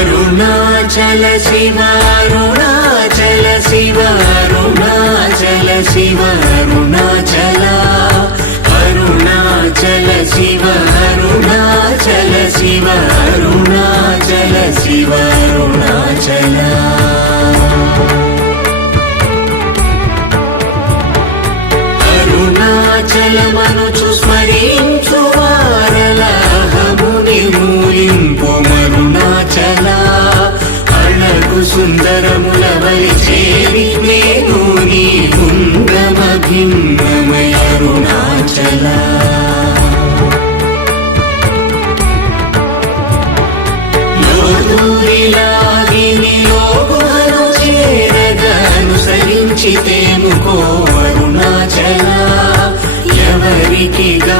అరుణాచల శివ అరుణాచల శివ అరుణాచల శివ అరుణాచల అరుణాచల శివ అరుణాచల శివ అరుణాచల శివ అరుణాచల అరుణాచలమనుచు స్మరించు వారలహము నిర్మూలింపు మరుణాచల అళగు సుందరముల వలి చేరి నేను నీ గుండమ భిన్నమయ అరుణాచల లోదూరిలాగిని లోగుహను చేరగా అనుసరించితేముకో అరుణాచల ఎవరికి